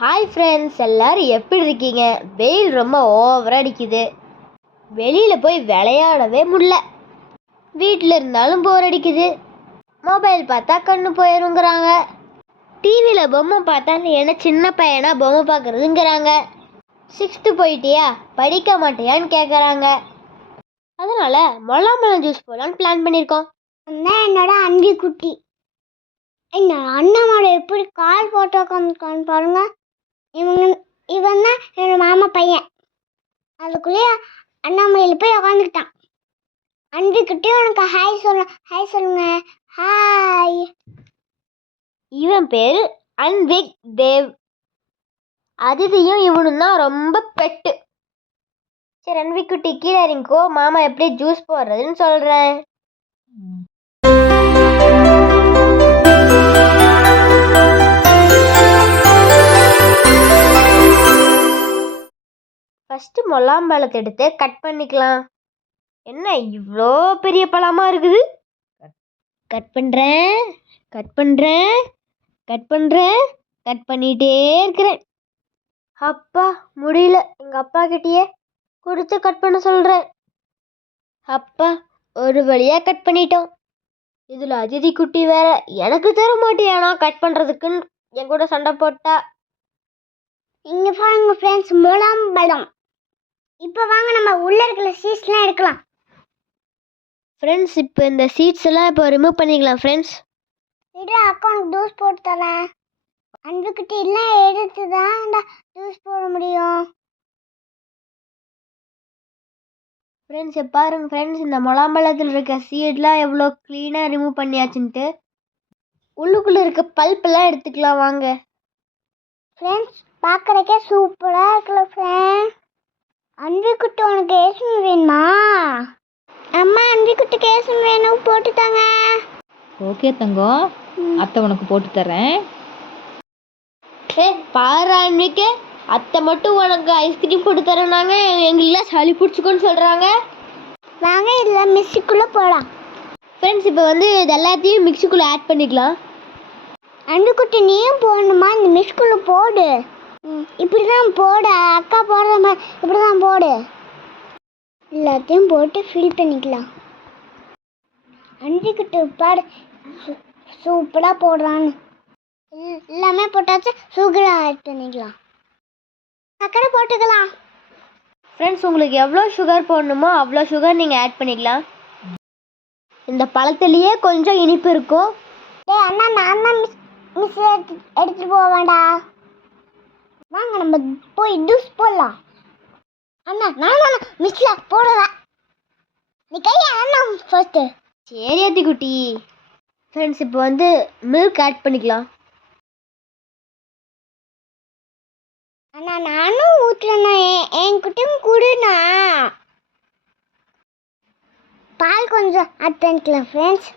Hi friends, எல்லாரும் எப்படி இருக்கீங்க? வெயில் ரொம்ப ஓவராக அடிக்குது. வெளியில் போய் விளையாடவே முடியல. வீட்டில் இருந்தாலும் போர் அடிக்குது. மொபைல் பார்த்தா கண்ணு போயிருங்கிறாங்க. டிவியில் பொம்மை பார்த்தா என்ன சின்ன பையனா பொம்மை பார்க்குறதுங்கிறாங்க. 6th போயிட்டியா, படிக்க மாட்டியான்னு கேட்குறாங்க. அதனால் முலாம்பழம் ஜூஸ் போடலான்னு பிளான் பண்ணியிருக்கோம். என்னோட அன்பி குட்டி என்னோட அண்ணாமோட எப்படி கால் போட்டோ காமிக்கான்னு பாருங்க. இவன் தான் என்னோட மாமா பையன். அதுக்குள்ளேயே அண்ணாமலையில் போய் உக்காந்துக்கிட்டான். அன்பி குட்டி உனக்கு ஹாய் சொல்லுங்க. ஹாய். இவன் பேர் அன்விக் தேவ். அதிதியும் இவனும் தான் ரொம்ப பெட்டு. சரி அன்விக் குட்டி கீழே இறங்கிக்கோ, மாமா எப்படி ஜூஸ் போடுறதுன்னு சொல்கிறேன். ஃபஸ்ட்டு முலாம்பழத்தை எடுத்து கட் பண்ணிக்கலாம். என்ன இவ்வளோ பெரிய பழமாக இருக்குது? கட் பண்ணுறேன் கட் பண்ணிகிட்டே இருக்கிறேன். அப்பா முடியல, எங்கள் அப்பா கிட்டேயே கொடுத்து கட் பண்ண சொல்கிறேன். அப்பா ஒரு வழியாக கட் பண்ணிட்டோம். இதில் அதிதி குட்டி வேற எனக்கு தர மாட்டியானா கட் பண்ணுறதுக்குன்னு என் கூட சண்டை போட்டா. இங்கே பாருங்க ஃப்ரெண்ட்ஸ், முலாம்பழம். இப்போ வாங்க நம்ம உள்ள இருக்கிற சீட்ஸ்லாம் எடுக்கலாம். ஃப்ரெண்ட்ஸ், இப்போ இந்த சீட்ஸ் எல்லாம் இப்போ ரிமூவ் பண்ணிக்கலாம். ஃப்ரெண்ட்ஸ், அக்கௌண்ட் ஜூஸ் போட்டு தரேன். அன்புக்கிட்ட எல்லாம் எடுத்து தான் ஜூஸ் போட முடியும். ஃப்ரெண்ட்ஸ் பாருங்க ஃப்ரெண்ட்ஸ், இந்த முலாம்பழத்தில் இருக்க சீட்லாம் எவ்வளோ க்ளீனாக ரிமூவ் பண்ணியாச்சுன்ட்டு. உள்ளுக்குள்ளே இருக்க பல்ப்பெல்லாம் எடுத்துக்கலாம் வாங்க. ஃப்ரெண்ட்ஸ் பார்க்குறக்கே சூப்பராக இருக்குல்ல ஃப்ரெண்ட்ஸ். அன்பிக்குட்டி உனக்கு ஏசும் வேணுமா? அம்மா அன்பிக்குட்டிக்கு ஏசும் வேணும், போட்டுத்தாங்க. ஓகே தங்கம், அத்தை உனக்கு போட்டு தரேன். பாரு அன்விக்கு, அத்தை மட்டும் உனக்கு ஐஸ்கிரீம் போட்டு தரேனாங்க, எங்களுக்குலாம் சளி பிடிச்சிக்கோன்னு சொல்கிறாங்க. வாங்க இதில் மிக்சிக்குள்ளே போடலாம். ஃப்ரெண்ட்ஸ் இப்போ வந்து இது எல்லாத்தையும் மிக்சிக்குள்ளே ஆட் பண்ணிக்கலாம். அன்புக்குட்டி நீயும் போடணுமா? இந்த மிக்சிக்குள்ளே போடு. இப்படி தான் போடு, அக்கா போடுற மாதிரி இப்படி தான் போடு. எல்லாத்தையும் போட்டு ஃபில் பண்ணிக்கலாம். அன்பிக்குட்டி பாடு சூப்பராக போடுறான்னு. எல்லாமே போட்டாச்சு, சுகராக ஆட் பண்ணிக்கலாம். சக்கரை போட்டுக்கலாம். ஃப்ரெண்ட்ஸ், உங்களுக்கு எவ்வளோ சுகர் போடணுமோ அவ்வளோ சுகர் நீங்கள் ஆட் பண்ணிக்கலாம். இந்த பழத்துலேயே கொஞ்சம் இனிப்பு இருக்கும். அண்ணா நான் தான் மிஸ் எடுத்துகிட்டு போக வேண்டாம். வாங்க நம்ம போய் ஜூஸ் போடலாம். அண்ணா நான் மிஸ்ல போடுவேன். நீ கையா அண்ணா ஃபர்ஸ்ட்டு. சரி அத்தி குட்டி. ஃப்ரெண்ட்ஸ் இப்போ வந்து மில்க் ஆட் பண்ணிக்கலாம். அண்ணா நானும் ஊற்றுறேண்ணா, என் குட்டியும் கொடுண்ணா. பால் கொஞ்சம் ஆட் பண்ணிக்கலாம் ஃப்ரெண்ட்ஸ்.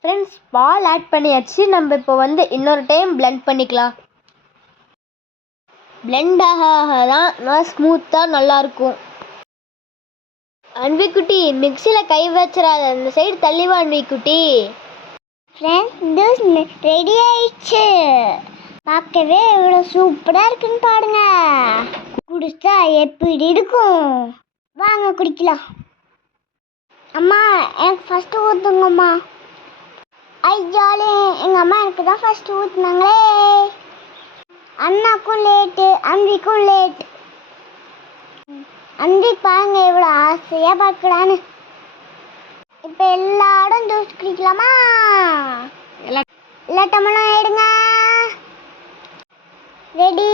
ஃப்ரெண்ட்ஸ் பால் ஆட் பண்ணியாச்சு. நம்ம இப்போ வந்து இன்னொரு டைம் பிளெண்ட் பண்ணிக்கலாம். பிளெண்ட் ஆக தான் நல்லா ஸ்மூத்தாக நல்லாயிருக்கும். அன்விக்குட்டி மிக்சியில் கை வச்சிடாத, அந்த சைடு தள்ளிவா அன்விக்குட்டி. ஃப்ரெண்ட்ஸ் ஜூஸ் ரெடி ஆயிடுச்சு. பார்க்கவே எவ்வளோ சூப்பராக இருக்குன்னு பாருங்க. குடிச்சா எப்படி இருக்கும்? வாங்க குடிக்கலாம். அம்மா எனக்கு ஃபஸ்ட்டு ஊற்றுங்கம்மா. ஐயாலே எங்கள் அம்மா எனக்கு தான் ஃபஸ்ட்டு ஊற்றுனாங்களே. அண்ணாக்கும் லேட்டு, அன்பிக்கும் லேட். அன்பி பாருங்க எவ்வளோ ஆசையாக பார்க்கலான்னு. இப்போ எல்லாரும் ஜூஸ் குடிக்கலாமா? எல்லாட்டமெல்லாம் எடுங்க. Ready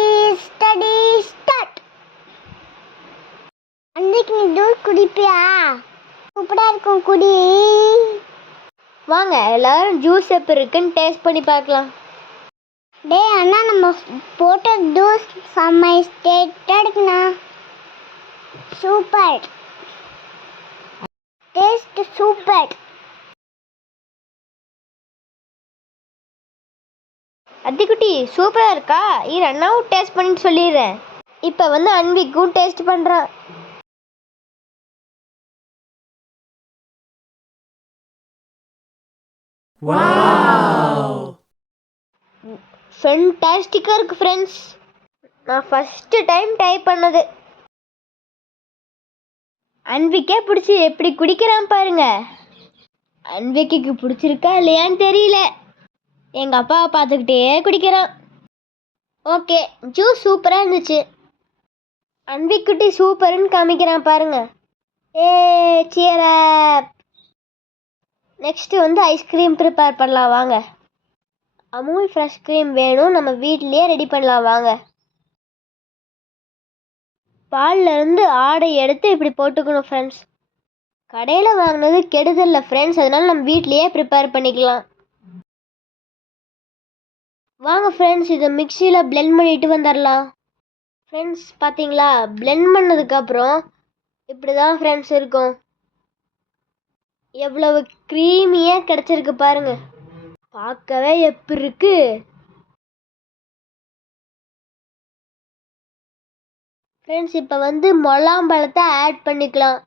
study start. அன்னைக்கு நீ ஜூஸ் குடிப்பியா? சூப்பராக இருக்கும், குடி. வாங்க எல்லாரும் ஜூஸ் எப்படி இருக்குன்னு டேஸ்ட் பண்ணி பார்க்கலாம். அண்ணா நம்ம போட்ட ஜூஸ் செம்ம டேஸ்டாக இருக்குண்ணா. Super taste, super. அத்திக்குட்டி சூப்பராக இருக்கா? இரு அண்ணாவும் டேஸ்ட் பண்ணிட்டு சொல்லிடுறேன். இப்போ வந்து அன்விக்கும் டேஸ்ட் பண்ணுறான். ஃபென்டாஸ்டிக்காக இருக்குது ஃப்ரெண்ட்ஸ். நான் ஃபஸ்ட்டு டைம் ட்ரை பண்ணது. அன்விக்கே பிடிச்சி எப்படி குடிக்கிறான் பாருங்க. அன்விக்கு பிடிச்சிருக்கா இல்லையான்னு தெரியல. எங்கள் அப்பாவை பார்த்துக்கிட்டே குடிக்கிறான். ஓகே, ஜூஸ் சூப்பராக இருந்துச்சு. அன்விக்குட்டி சூப்பர்னு காமிக்கிறான் பாருங்க. ஏ சியர் அப். நெக்ஸ்ட்டு வந்து ஐஸ்கிரீம் ப்ரிப்பேர் பண்ணலாம் வாங்க. அமுல் ஃப்ரெஷ் க்ரீம் வேணும், நம்ம வீட்லேயே ரெடி பண்ணலாம் வாங்க. பால்லேருந்து ஆடை எடுத்து இப்படி போட்டுக்கணும் ஃப்ரெண்ட்ஸ். கடையில் வாங்கினது கெடுதல்ல ஃப்ரெண்ட்ஸ், அதனால நம்ம வீட்லேயே ப்ரிப்பேர் பண்ணிக்கலாம் வாங்க ஃப்ரெண்ட்ஸ். இதை மிக்சியில் பிளெண்ட் பண்ணிட்டு வந்துடலாம் ஃப்ரெண்ட்ஸ். பார்த்தீங்களா, பிளெண்ட் பண்ணதுக்கப்புறம் இப்படி தான் ஃப்ரெண்ட்ஸ் இருக்கும். எவ்வளவு க்ரீமியாக கிடச்சிருக்கு பாருங்க. பார்க்கவே எப்படி இருக்கு. ஃப்ரெண்ட்ஸ் இப்போ வந்து முலாம்பழத்தை ஆட் பண்ணிக்கலாம்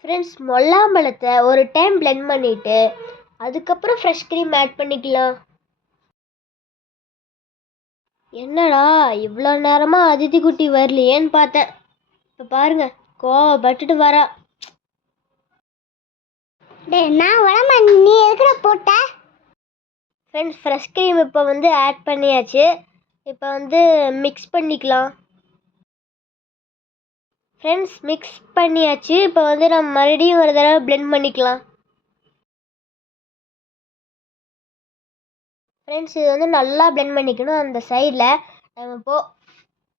ஃப்ரெண்ட்ஸ். முலாம்பழத்தை ஒரு டைம் பிளெண்ட் பண்ணிவிட்டு அதுக்கப்புறம் ஃப்ரெஷ் க்ரீம் ஆட் பண்ணிக்கலாம். என்னடா இவ்வளோ நேரமாக அதித்தி குட்டி வரலையேன்னு பார்த்தேன். இப்போ பாருங்க, கோவப்பட்டுட்டு வரா. நான் உடம்பு நீ எதுக்குற போட்ட? ஃப்ரெண்ட்ஸ் ஃப்ரெஷ் க்ரீம் இப்போ வந்து ஆட் பண்ணியாச்சு. இப்போ வந்து மிக்ஸ் பண்ணிக்கலாம் ஃப்ரெண்ட்ஸ். மிக்ஸ் பண்ணியாச்சு. இப்போ வந்து நம்ம மறுபடியும் ஒரு தடவை பிளெண்ட் பண்ணிக்கலாம் ஃப்ரெண்ட்ஸ். இது வந்து நல்லா பிளெண்ட் பண்ணிக்கணும். அந்த சைடில் நம்ம இப்போது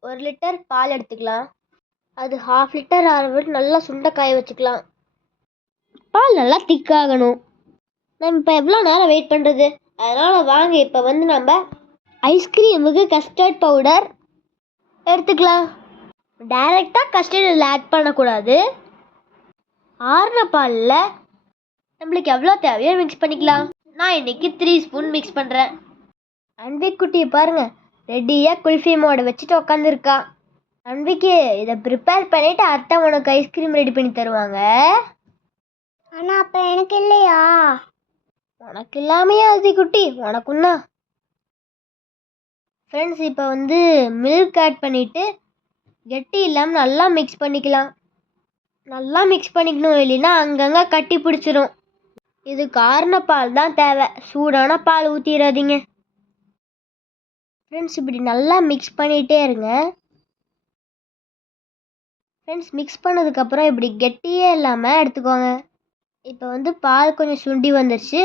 1 லிட்டர் பால் எடுத்துக்கலாம். அது 1/2 லிட்டர் ஆகிட்டு நல்லா சுண்டை காய வச்சுக்கலாம். பால் நல்லா திக்காகணும். நம்ம இப்போ எவ்வளோ நேரம் வெயிட் பண்ணுறது? அதனால் வாங்க இப்போ வந்து நம்ம ஐஸ்கிரீமுக்கு கஸ்டர்ட் பவுடர் எடுத்துக்கலாம். டைரெக்டாக கஸ்டர்ட் இதில் ஆட் பண்ணக்கூடாது. ஆறுன பாலில் நம்மளுக்கு எவ்வளோ தேவையோ மிக்ஸ் பண்ணிக்கலாம். நான் இன்றைக்கி 3 ஸ்பூன் மிக்ஸ் பண்ணுறேன். அன்விக்குட்டியை பாருங்கள், ரெடியாக குல்ஃபி மோடை வச்சுட்டு உட்காந்துருக்கா. அன்விக்கு இதை ப்ரிப்பேர் பண்ணிவிட்டு அத்தை உனக்கு ஐஸ்கிரீம் ரெடி பண்ணி தருவாங்க. ஆனால் அப்போ எனக்கு இல்லையா? உனக்கு இல்லாமையா அதி குட்டி, உனக்குன்னா. ஃப்ரெண்ட்ஸ் இப்போ வந்து மில்க் ஆட் பண்ணிவிட்டு கெட்டி இல்லாமல் நல்லா மிக்ஸ் பண்ணிக்கலாம். நல்லா மிக்ஸ் பண்ணிக்கணும், இல்லைன்னா அங்கங்கே கட்டி பிடிச்சிரும். இது காரண பால் தான் தேவை, சூடான பால் ஊற்றிடாதீங்க ஃப்ரெண்ட்ஸ். இப்படி நல்லா மிக்ஸ் பண்ணிகிட்டே இருங்க ஃப்ரெண்ட்ஸ். மிக்ஸ் பண்ணதுக்கப்புறம் இப்படி கெட்டியே இல்லாமல் எடுத்துக்கோங்க. இப்போ வந்து பால் கொஞ்சம் சுண்டி வந்துடுச்சு.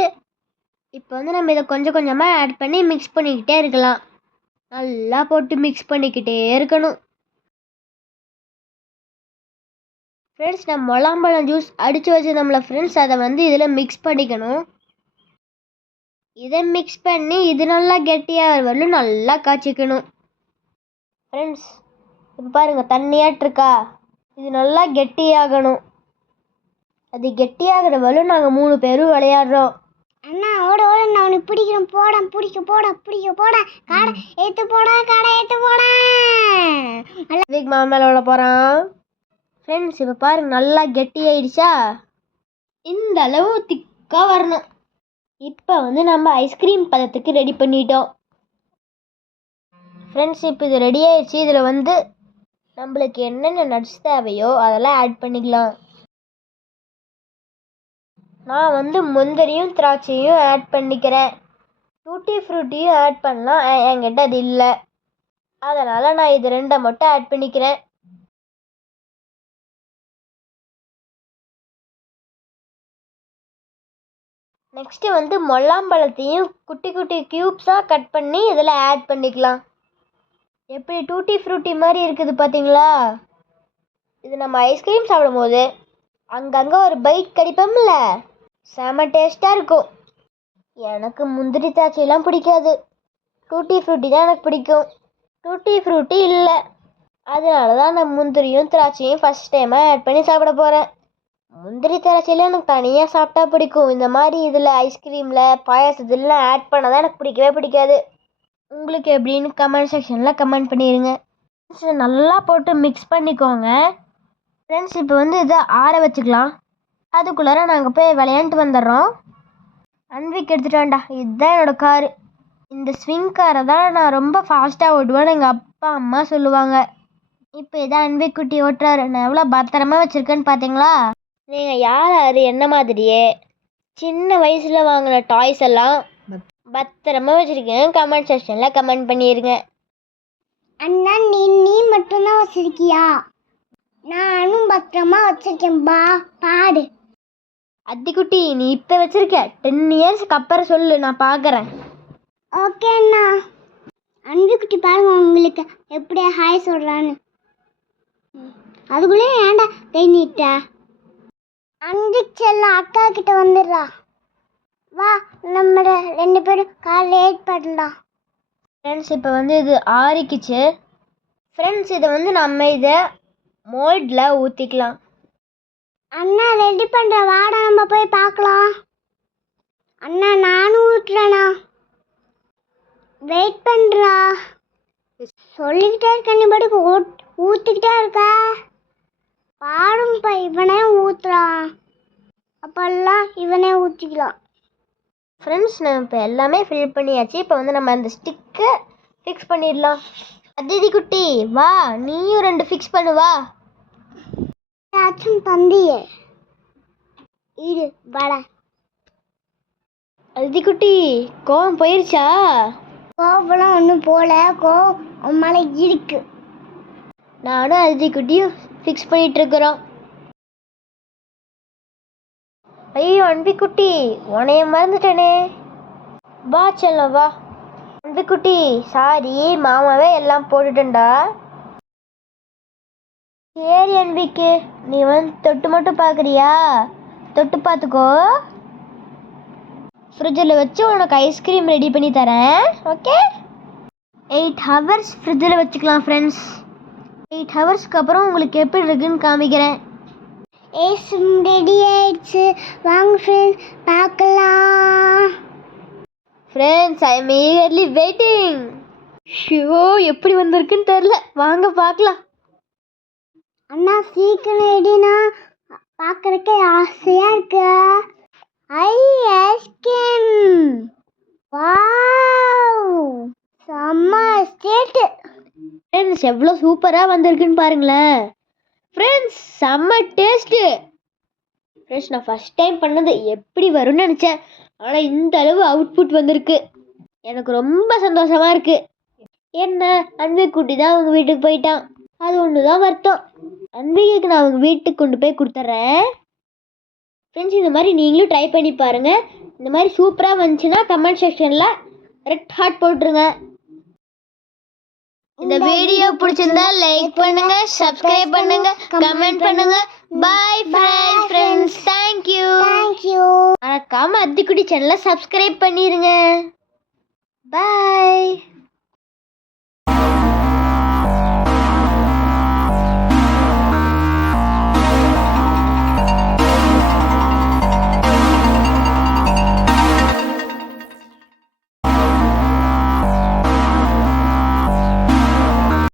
இப்போ வந்து நம்ம இதை கொஞ்சம் கொஞ்சமாக ஆட் பண்ணி மிக்ஸ் பண்ணிக்கிட்டே இருக்கலாம். நல்லா போட்டு மிக்ஸ் பண்ணிக்கிட்டே இருக்கணும் ஃப்ரெண்ட்ஸ். நம்ம முலாம்பழம் ஜூஸ் அடித்து வச்சுருந்தோம்ல ஃப்ரெண்ட்ஸ், அதை வந்து இதில் மிக்ஸ் பண்ணிக்கணும். இதை மிக்ஸ் பண்ணி இது நல்லா கெட்டியாக வரலும் நல்லா காய்ச்சிக்கணும் ஃப்ரெண்ட்ஸ். இப்போ பாருங்கள், தண்ணியாட்டிருக்கா. இது நல்லா கெட்டியாகணும். அது கெட்டியாகிற வரலும் நாங்கள் 3 பேரும் விளையாடுறோம். அண்ணா ஓட ஓட, நான் உனக்கு பிடிக்கிறேன். போட பிடிக்க போட பிடிக்க போட காடை ஏற்று போட கடை ஏற்று போட. அதுக்கு மாமா மேலே விட போகிறான் ஃப்ரெண்ட்ஸ். இப்போ பாருங்கள், நல்லா கெட்டியாயிடுச்சா. இந்த அளவு திக்காக வரணும். இப்போ வந்து நம்ம ஐஸ்கிரீம் பதத்துக்கு ரெடி பண்ணிட்டோம் ஃப்ரெண்ட்ஸ். இப்போ இது ரெடி ஆயிடுச்சு. இதில் வந்து நம்மளுக்கு என்னென்ன நட்ஸ் தேவையோ அதெல்லாம் ஆட் பண்ணிக்கலாம். நான் வந்து முந்திரியும் திராட்சையும் ஆட் பண்ணிக்கிறேன். டூட்டி ஃப்ரூட்டியும் ஆட் பண்ணலாம், என்கிட்ட அது இல்லை. அதனால் நான் இது 2 மட்டும் ஆட் பண்ணிக்கிறேன். நெக்ஸ்ட்டு வந்து முலாம்பழத்தையும் குட்டி குட்டி க்யூப்ஸாக கட் பண்ணி இதில் ஆட் பண்ணிக்கலாம். எப்படி டூட்டி ஃப்ரூட்டி மாதிரி இருக்குது பார்த்தீங்களா? இது நம்ம ஐஸ்கிரீம் சாப்பிடும்போது அங்கங்கே ஒரு பைட் கடிப்போம்ல, செம டேஸ்ட்டாக இருக்கும். எனக்கு முந்திரி திராட்சையெல்லாம் பிடிக்காது, டூட்டி ஃப்ரூட்டி தான் எனக்கு பிடிக்கும். டூட்டி ஃப்ரூட்டி இல்லை, அதனால தான் நான் முந்திரியும் திராட்சையும் ஃபஸ்ட் டைமாக ஆட் பண்ணி சாப்பிட போகிறேன். முந்திரி திராட்சையில் எனக்கு தனியாக சாப்பிட்டா பிடிக்கும். இந்த மாதிரி இதில் ஐஸ்கிரீமில் பாயாசத்துலாம் ஆட் பண்ணால் தான் எனக்கு பிடிக்கவே பிடிக்காது. உங்களுக்கு எப்படின்னு கமெண்ட் செக்ஷனில் கமெண்ட் பண்ணிடுங்க. நல்லா போட்டு மிக்ஸ் பண்ணிக்கோங்க ஃப்ரெண்ட்ஸ். இப்போ வந்து இதை ஆற வச்சுக்கலாம். அதுக்குள்ளார நாங்கள் போய் விளையாண்டுட்டு வந்துடுறோம். அன்விக் எடுத்துட்டான்டா. இதுதான் என்னோட காரு. இந்த ஸ்விங் காரை தான் நான் ரொம்ப ஃபாஸ்ட்டாக ஓட்டுவேன்னு எங்கள் அப்பா அம்மா சொல்லுவாங்க. இப்போ இதான் அன்விக் குட்டி ஓட்டுறாரு. நான் எவ்வளோ பத்திரமா வச்சுருக்கேன்னு பார்த்தீங்களா? நீங்கள் யார் என்ன மாதிரியே சின்ன வயசில் வாங்கின டாய்ஸ் எல்லாம் பத்திரமா வச்சுருக்கேன். கமெண்ட் செக்ஷனில் கமெண்ட் பண்ணிடுங்க. அண்ணா நீ மட்டும்தான் வச்சிருக்கியா? நானும் பத்திரமா வச்சிருக்கேன். பாடு. அத்திக்குட்டி நீ இப்போ வச்சிருக்க, 10 இயர்ஸ்க்கு அப்புறம் சொல்லு, நான் பார்க்குறேன். ஓகே அண்ணா. அன்பிக்குட்டி பாருங்க உங்களுக்கு எப்படி ஹாய் சொல்கிறான்னு. அதுக்குள்ளே ஏன்டா கை நீட்ட? அன்பிக் செல்ல அக்கா கிட்ட வந்துடுறா. வா நம்ம 2 பேரும் காரில் ஏட் பண்ணலாம். ஃப்ரெண்ட்ஸ் இப்போ இது ஆறிக்குச்சு. ஃப்ரெண்ட்ஸ் இதை நம்ம இதை மோல்டில் ஊற்றிக்கலாம். அண்ணா ரெடி பண்ணுற வாடா நம்ம போய் பார்க்கலாம். அண்ணா நானும் ஊற்றுறேண்ணா. வெயிட் பண்ணுறா. சொல்லிக்கிட்டே இருக்க நீ பாட்டுக்கு ஊற்றிக்கிட்டே இருக்க. பாருங்கப்பா இவனே ஊற்றுறான். அப்பெல்லாம் இவனே ஊற்றிக்கலாம். ஃப்ரெண்ட்ஸ் நம்ம இப்போ எல்லாமே ஃபில் பண்ணியாச்சு. இப்போ நம்ம அந்த ஸ்டிக்கை ஃபிக்ஸ் பண்ணிடலாம். அதிதி குட்டி வா, நீயும் 2 ஃபிக்ஸ் பண்ணுவா. ஏதாச்சும் தந்தியே இரு வட. அதிதி குட்டி கோவம் போயிருச்சா? கோவலாம் ஒன்றும் போல, கோவம் மேலே இருக்கு. நானும் அதிதி குட்டியும் ஃபிக்ஸ் பண்ணிகிட்ருக்குறோம். ஐயோ அன்பிக்குட்டி உனைய மறந்துட்டேனே. வா செல்லம் வா. அன்பிக்குட்டி சாரி, மாமாவே எல்லாம் போட்டுட்டேன்டா. சரி அன்பிக்கு, நீ தொட்டு மட்டும் பார்க்குறியா? தொட்டு பார்த்துக்கோ. ஃப்ரிட்ஜில் வச்சு உனக்கு ஐஸ்கிரீம் ரெடி பண்ணி தரேன். ஓகே 8 ஹவர்ஸ் ஃப்ரிட்ஜில் வச்சுக்கலாம் ஃப்ரெண்ட்ஸ். 8 ஹவர்ஸ்க்கு அப்புறம் உங்களுக்கு எப்படி இருக்குன்னு காமிக்கிறேன். ரெடி ஆயிடுச்சு. வாங்க ஃப்ரெண்ட்ஸ் பார்க்கலாம். Friends I am eagerly waiting. Show எப்படி வந்திருக்குன்னு தெரில, வாங்க பார்க்கலாம். அண்ணா சீக்கிரம் ரெடினா, பார்க்குறக்கே ஆசையாக இருக்கு. ஐஸ்கிரீம் வாவ் செம்ம ஸ்டேட்டு. ஃப்ரெண்ட்ஸ் எவ்வளோ சூப்பராக வந்திருக்குன்னு பாருங்களேன். ஃப்ரெண்ட்ஸ் செம்ம டேஸ்ட்டு. ஃப்ரெண்ட்ஸ் நான் ஃபஸ்ட் டைம் பண்ணது எப்படி வரும்னு நினச்சேன். ஆனால் இந்த அளவு அவுட்புட் வந்திருக்கு. எனக்கு ரொம்ப சந்தோஷமாக இருக்குது. என்ன அன்பிக் குட்டி தான் அவங்க வீட்டுக்கு போயிட்டான், அது ஒன்று தான் வருத்தம். அன்பிக்கு நான் அவங்க வீட்டுக்கு கொண்டு போய் கொடுத்துட்றேன். ஃப்ரெண்ட்ஸ் இந்த மாதிரி நீங்களும் ட்ரை பண்ணி பாருங்கள். இந்த மாதிரி சூப்பராக வந்துச்சுன்னா கமெண்ட் செக்ஷனில் ரெட் ஹார்ட் போட்டுருங்க. இந்த வீடியோ பிடிச்சிருந்தா லைக் பண்ணுங்க, சப்ஸ்கிரைப் பண்ணுங்க, கமெண்ட் பண்ணுங்க. Bye friends. தேங்க்யூ. மறக்காம அத்திக்குட்டி சேனலை சப்ஸ்கிரைப் பண்ணிருங்க. பாய்.